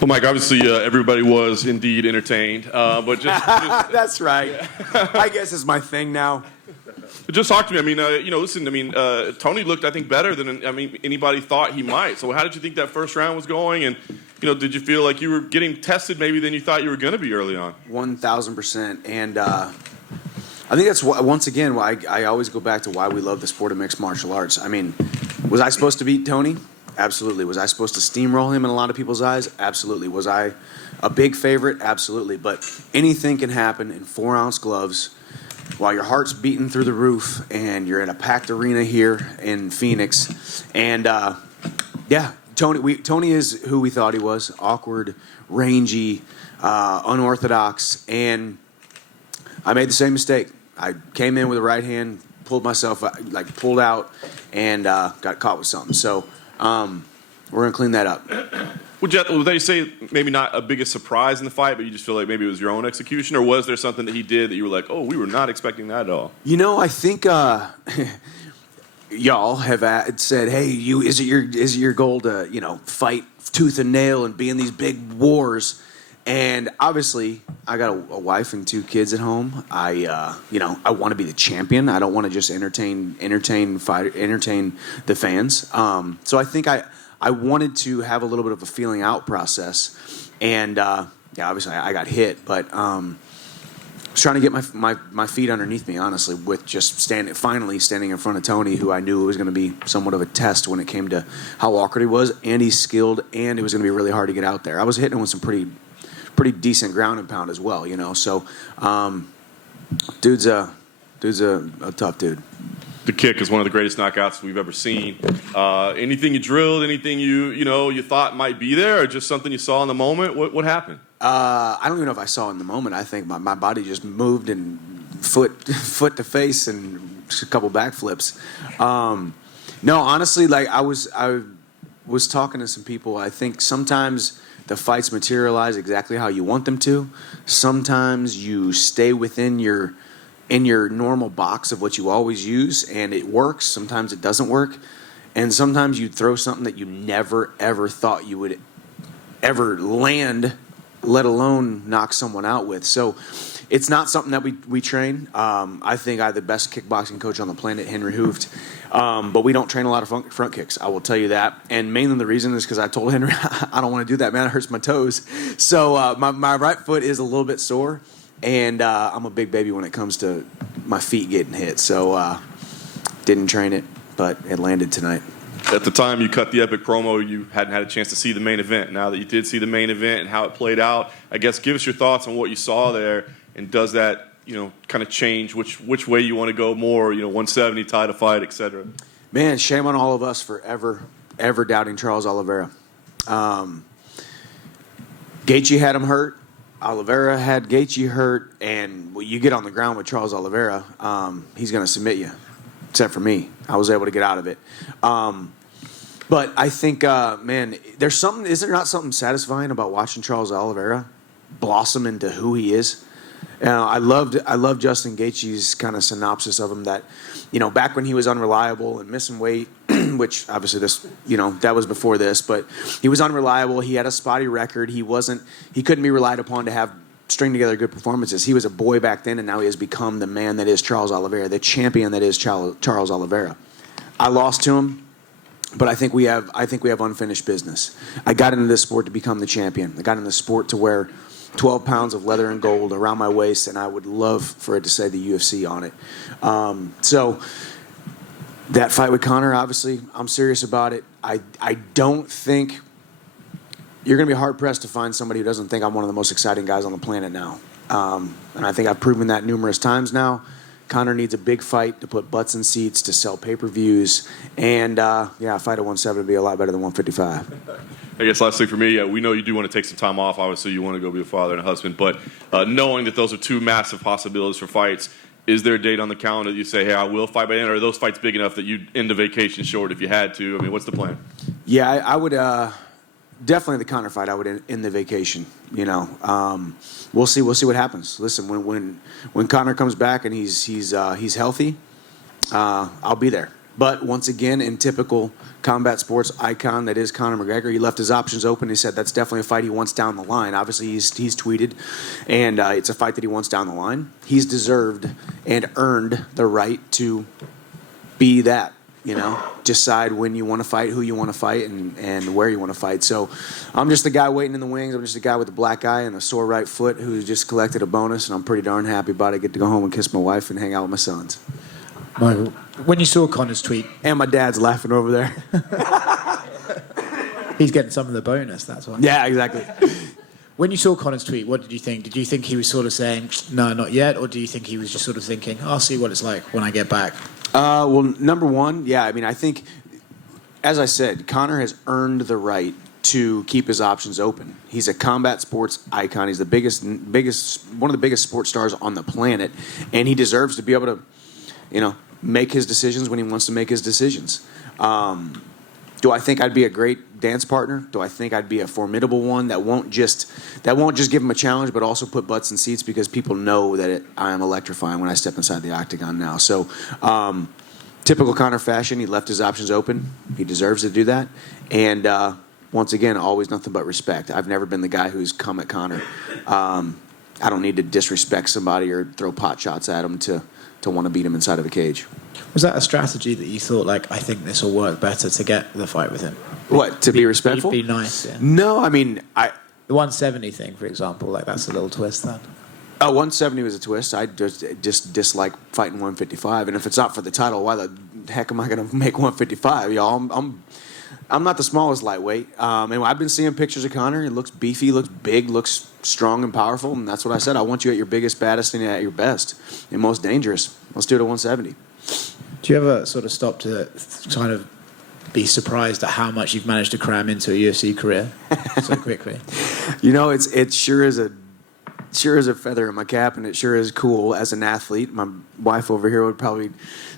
Well, Mike, obviously everybody was indeed entertained, but just That's right. I guess it's my thing now. just talk to me. I mean, listen. I mean, Tony looked, I think, better than anybody thought he might. So, how did you think that first round was going? And did you feel like you were getting tested maybe than you thought you were going to be early on? 1,000%. And I think that's once again why I always go back to why we love the sport of mixed martial arts. I mean, was I supposed to beat Tony? Absolutely. Was I supposed to steamroll him in a lot of people's eyes? Absolutely. Was I a big favorite? Absolutely. But anything can happen in 4-ounce gloves while your heart's beating through the roof and you're in a packed arena here in Phoenix. And Tony is who we thought he was: awkward, rangy, unorthodox. And I made the same mistake. I came in with a right hand, pulled out, and got caught with something. So we're gonna clean that up. Would they say maybe not a biggest surprise in the fight, but you just feel like maybe it was your own execution, or was there something that he did that you were like, oh, we were not expecting that at all? I think y'all have said, hey, is it your goal to fight tooth and nail and be in these big wars? And obviously, I got a wife and 2 kids at home. I want to be the champion. I don't want to just entertain the fans. So I think I wanted to have a little bit of a feeling out process. And obviously I got hit, but I was trying to get my feet underneath me, honestly, with just finally standing in front of Tony, who I knew was going to be somewhat of a test when it came to how awkward he was, and he's skilled, and it was going to be really hard to get out there. I was hitting him with some pretty decent ground and pound as well, So, dude's a tough dude. The kick is one of the greatest knockouts we've ever seen. Anything you drilled, anything you thought might be there, or just something you saw in the moment? What happened? I don't even know if I saw in the moment. I think my body just moved and foot to face and a couple backflips. No, honestly, I was talking to some people. I think sometimes the fights materialize exactly how you want them to. Sometimes you stay within your normal box of what you always use, and it works. Sometimes it doesn't work. And sometimes you throw something that you never, ever thought you would ever land, let alone knock someone out with. So it's not something that we train. I think I have the best kickboxing coach on the planet, Henry Hooft. But we don't train a lot of front kicks, I will tell you that. And mainly the reason is because I told Henry, I don't want to do that, man. It hurts my toes. So my right foot is a little bit sore. And I'm a big baby when it comes to my feet getting hit. So didn't train it, but it landed tonight. At the time you cut the epic promo, you hadn't had a chance to see the main event. Now that you did see the main event and how it played out, I guess give us your thoughts on what you saw there, and does that kind of change which way you want to go more, 170, title fight, etc. Man, shame on all of us for ever doubting Charles Oliveira. Gaethje had him hurt. Oliveira had Gaethje hurt, and when you get on the ground with Charles Oliveira, he's going to submit you. Except for me, I was able to get out of it. But I think, man, there's something. Is there not something satisfying about watching Charles Oliveira blossom into who he is? I loved Justin Gaethje's kind of synopsis of him, that back when he was unreliable and missing weight, which obviously this that was before this, but he was unreliable. He had a spotty record. He couldn't be relied upon to string together good performances. He was a boy back then, and now he has become the man that is Charles Oliveira, the champion that is Charles Oliveira. I lost to him, but I think we have unfinished business. I got into this sport to become the champion. I got into the sport to wear 12 pounds of leather and gold around my waist, and I would love for it to say the UFC on it. So that fight with Conor, obviously, I'm serious about it. I don't think you're going to be hard-pressed to find somebody who doesn't think I'm one of the most exciting guys on the planet now. And I think I've proven that numerous times now. Conor needs a big fight to put butts in seats, to sell pay-per-views. And, a fight at 170 would be a lot better than 155. I guess lastly for me, we know you do want to take some time off. Obviously, you want to go be a father and a husband. But knowing that those are 2 massive possibilities for fights, is there a date on the calendar that you say, hey, I will fight by then? Or are those fights big enough that you'd end the vacation short if you had to? I mean, what's the plan? Yeah, I would definitely the Conor fight. I would end the vacation. We'll see what happens. Listen, when Conor comes back and he's healthy, I'll be there. But once again, in typical combat sports icon that is Conor McGregor, he left his options open. He said that's definitely a fight he wants down the line. Obviously, he's tweeted, and it's a fight that he wants down the line. He's deserved and earned the right to be that. Decide when you want to fight, who you want to fight, and where you want to fight. So I'm just the guy waiting in the wings. I'm just a guy with a black eye and a sore right foot who just collected a bonus, and I'm pretty darn happy about it. I get to go home and kiss my wife and hang out with my sons. Michael, when you saw Conor's tweet... And my dad's laughing over there. He's getting some of the bonus, that's why. Yeah, exactly. When you saw Conor's tweet, what did you think? Did you think he was sort of saying, no, not yet? Or do you think he was just sort of thinking, I'll see what it's like when I get back? Well, number one, yeah. I mean, I think, as I said, Conor has earned the right to keep his options open. He's a combat sports icon. He's the biggest, one of the biggest sports stars on the planet, and he deserves to be able to, make his decisions when he wants to make his decisions. Do I think I'd be a great dance partner? Do I think I'd be a formidable one that won't just give him a challenge, but also put butts in seats because people know that I am electrifying when I step inside the octagon now. So, typical Conor fashion, he left his options open. He deserves to do that. And once again, always nothing but respect. I've never been the guy who's come at Conor. I don't need to disrespect somebody or throw pot shots at him to want to beat him inside of a cage. Was that a strategy that you thought, like, I think this will work better to get the fight with him? What, to be respectful? Be nice, yeah. No, I mean, The 170 thing, for example, like, that's a little twist then. 170 was a twist. I just dislike fighting 155, and if it's not for the title, why the heck am I going to make 155? Y'all, I'm not the smallest lightweight, and I've been seeing pictures of Conor. He looks beefy, looks big, looks strong and powerful, and that's what I said. I want you at your biggest, baddest, and at your best and most dangerous. Let's do it at 170. Do you ever sort of stop to kind of be surprised at how much you've managed to cram into a UFC career so quickly? It sure is a feather in my cap, and it sure is cool as an athlete. My wife over here would probably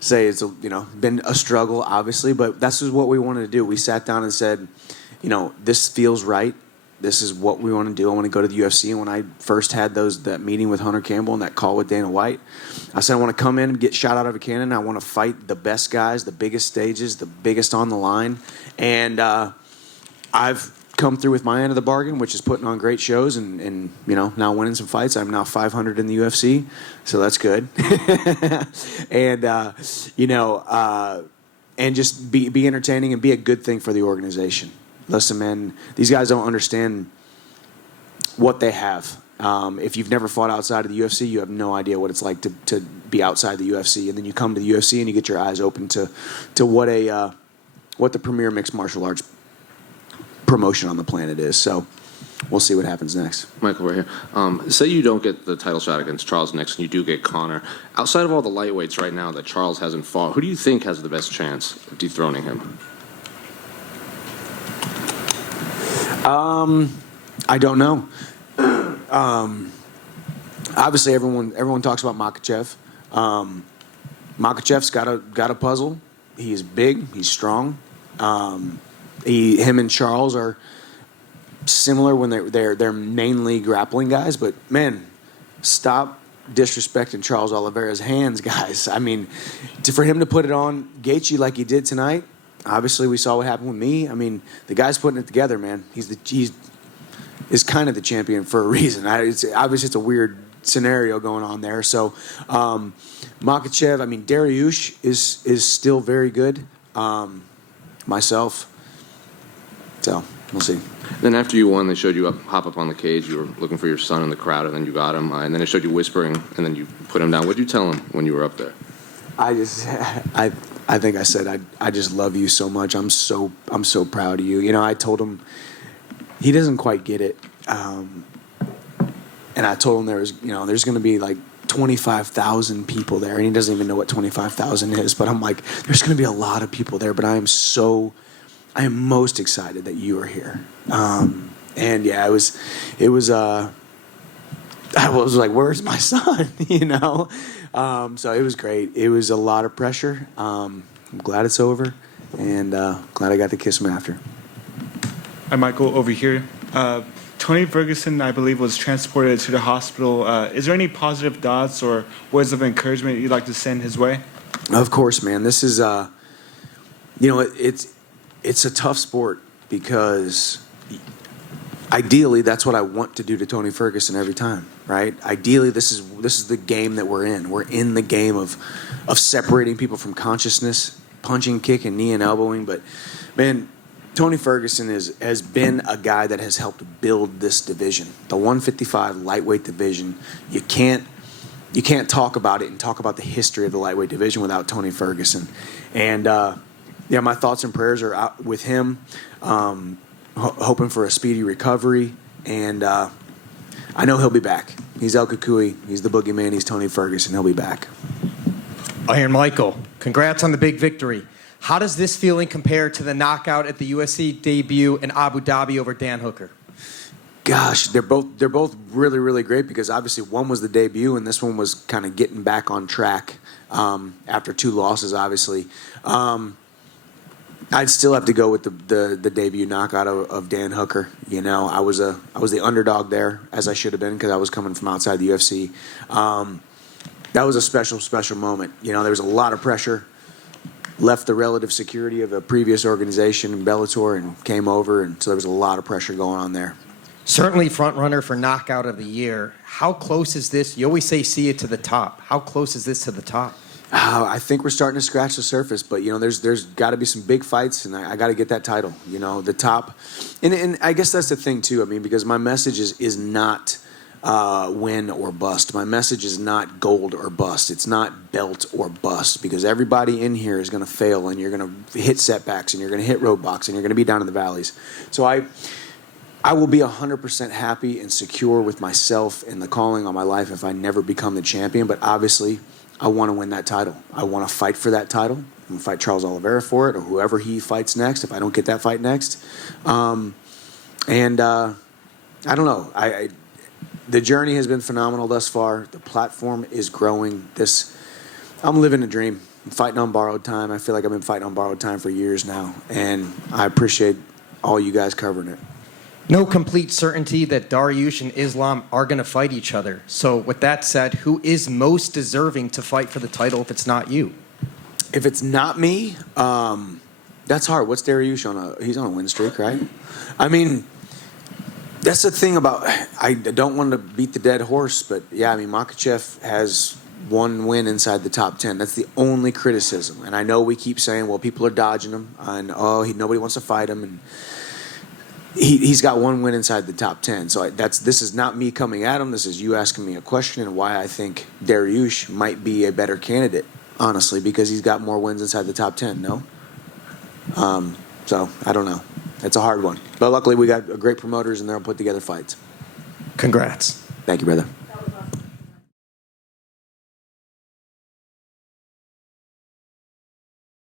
say it's been a struggle, obviously, but this is what we wanted to do. We sat down and said, this feels right. This is what we want to do. I want to go to the UFC. And when I first had that meeting with Hunter Campbell and that call with Dana White, I said I want to come in and get shot out of a cannon. I want to fight the best guys, the biggest stages, the biggest on the line. And I've come through with my end of the bargain, which is putting on great shows and now winning some fights. I'm now 500 in the UFC, so that's good. And and just be entertaining and be a good thing for the organization. Listen, man, these guys don't understand what they have. If you've never fought outside of the UFC, you have no idea what it's like to be outside the UFC. And then you come to the UFC and you get your eyes open to what the premier mixed martial arts promotion on the planet is. So we'll see what happens next. Michael, right here. Say you don't get the title shot against Charles next and you do get Conor. Outside of all the lightweights right now that Charles hasn't fought, who do you think has the best chance of dethroning him? I don't know. Obviously, everyone talks about Makachev. Makachev's got a puzzle. He is big. He's strong. Him and Charles are similar when they're mainly grappling guys. But man, stop disrespecting Charles Oliveira's hands, guys. I mean, for him to put it on Gaethje like he did tonight. Obviously, we saw what happened with me. I mean, the guy's putting it together, man. He's kind of the champion for a reason. Obviously, it's a weird scenario going on there. So, Makachev, I mean, Dariush is still very good. Myself. So, we'll see. Then after you won, they showed you hop up on the cage. You were looking for your son in the crowd, and then you got him. And then they showed you whispering, and then you put him down. What did you tell him when you were up there? I think I said I just love you so much. I'm so proud of you. I told him he doesn't quite get it, and I told him there's going to be like 25,000 people there, and he doesn't even know what 25,000 is. But I'm like, there's going to be a lot of people there. But I am most excited that you are here. And yeah, I was like, where's my son? So it was great. It was a lot of pressure. I'm glad it's over, and glad I got to kiss him after. Hi, Michael, over here. Tony Ferguson, I believe, was transported to the hospital. Is there any positive thoughts or words of encouragement you'd like to send his way? Of course, man. This is You know, it's a tough sport because ideally that's what I want to do to Tony Ferguson every time, right? Ideally, this is the game that we're in. We're in the game of separating people from consciousness, punching, kicking, knee and elbowing. But man, Tony Ferguson has been a guy that has helped build this division, the 155 lightweight division. You can't talk about it and talk about the history of the lightweight division without Tony Ferguson. And yeah, my thoughts and prayers are out with him, hoping for a speedy recovery. And I know he'll be back. He's El Kukui. He's the boogeyman. He's Tony Ferguson. He'll be back. Iron Michael, congrats on the big victory. How does this feeling compare to the knockout at the UFC debut in Abu Dhabi over Dan Hooker? Gosh, they're both really, really great because obviously one was the debut and this one was kind of getting back on track after 2 losses, obviously. I'd still have to go with the debut knockout of Dan Hooker. You know, I was the underdog there, as I should have been, because I was coming from outside the UFC. That was a special moment. You know, there was a lot of pressure. Left the relative security of a previous organization in Bellator and came over, and so there was a lot of pressure going on there. Certainly front runner for knockout of the year. How close is this? You always say see it to the top. How close is this to the top? I think we're starting to scratch the surface, but you know, there's got to be some big fights, and I got to get that title. You know, the top, and I guess that's the thing too. I mean, because my message is not win or bust. My message is not gold or bust. It's not belt or bust, because everybody in here is going to fail, and you're going to hit setbacks, and you're going to hit roadblocks, and you're going to be down in the valleys. So I will be 100% happy and secure with myself and the calling on my life if I never become the champion. But obviously, I want to win that title. I want to fight for that title. I'm going to fight Charles Oliveira for it, or whoever he fights next if I don't get that fight next. I don't know. The journey has been phenomenal thus far. The platform is growing. I'm living a dream. I'm fighting on borrowed time. I feel like I've been fighting on borrowed time for years now, and I appreciate all you guys covering it. No complete certainty that Dariush and Islam are going to fight each other. So with that said, who is most deserving to fight for the title if it's not you? If it's not me, that's hard. What's Dariush on? He's on a win streak, right? I mean, that's the thing about, I don't want to beat the dead horse, but yeah, I mean, Makachev has 1 win inside the top 10. That's the only criticism. And I know we keep saying, well, people are dodging him, and nobody wants to fight him, and he's got 1 win inside the top 10. So this is not me coming at him. This is you asking me a question and why I think Dariush might be a better candidate, honestly, because he's got more wins inside the top 10, no? So I don't know. It's a hard one. But luckily we got great promoters and they'll put together fights. Congrats. Thank you, brother.